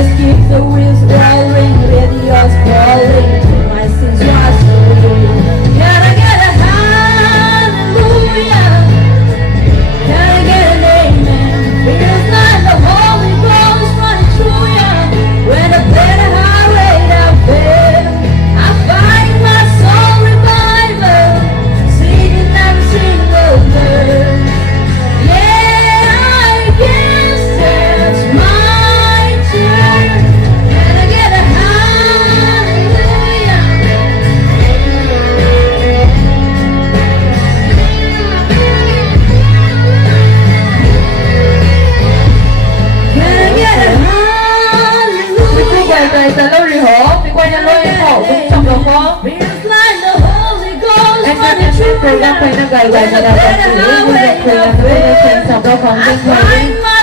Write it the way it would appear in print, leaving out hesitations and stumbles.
just keep the wheels rolling, radio's calling, my sins wash away. Can I get a hallelujah? Can I get an amen? Feels like the Holy Ghost running through ya. When I play the highway down there, I find my soul revival, singing every single word. Yeah, I guess that's my turn. Can I get a hallelujah? Can I get a Quý vị hallelujah? về ta lâu đi hổ, vì quay ra lôi khổ cũng trong đầu có. Feels like the Holy Ghost Anh running em through program ya. quay ra gầy gầy When mà I là play bật the tử, nhưng highway mà quay ra down quay ra there, trên trong đâu còn I bên ngoài. find my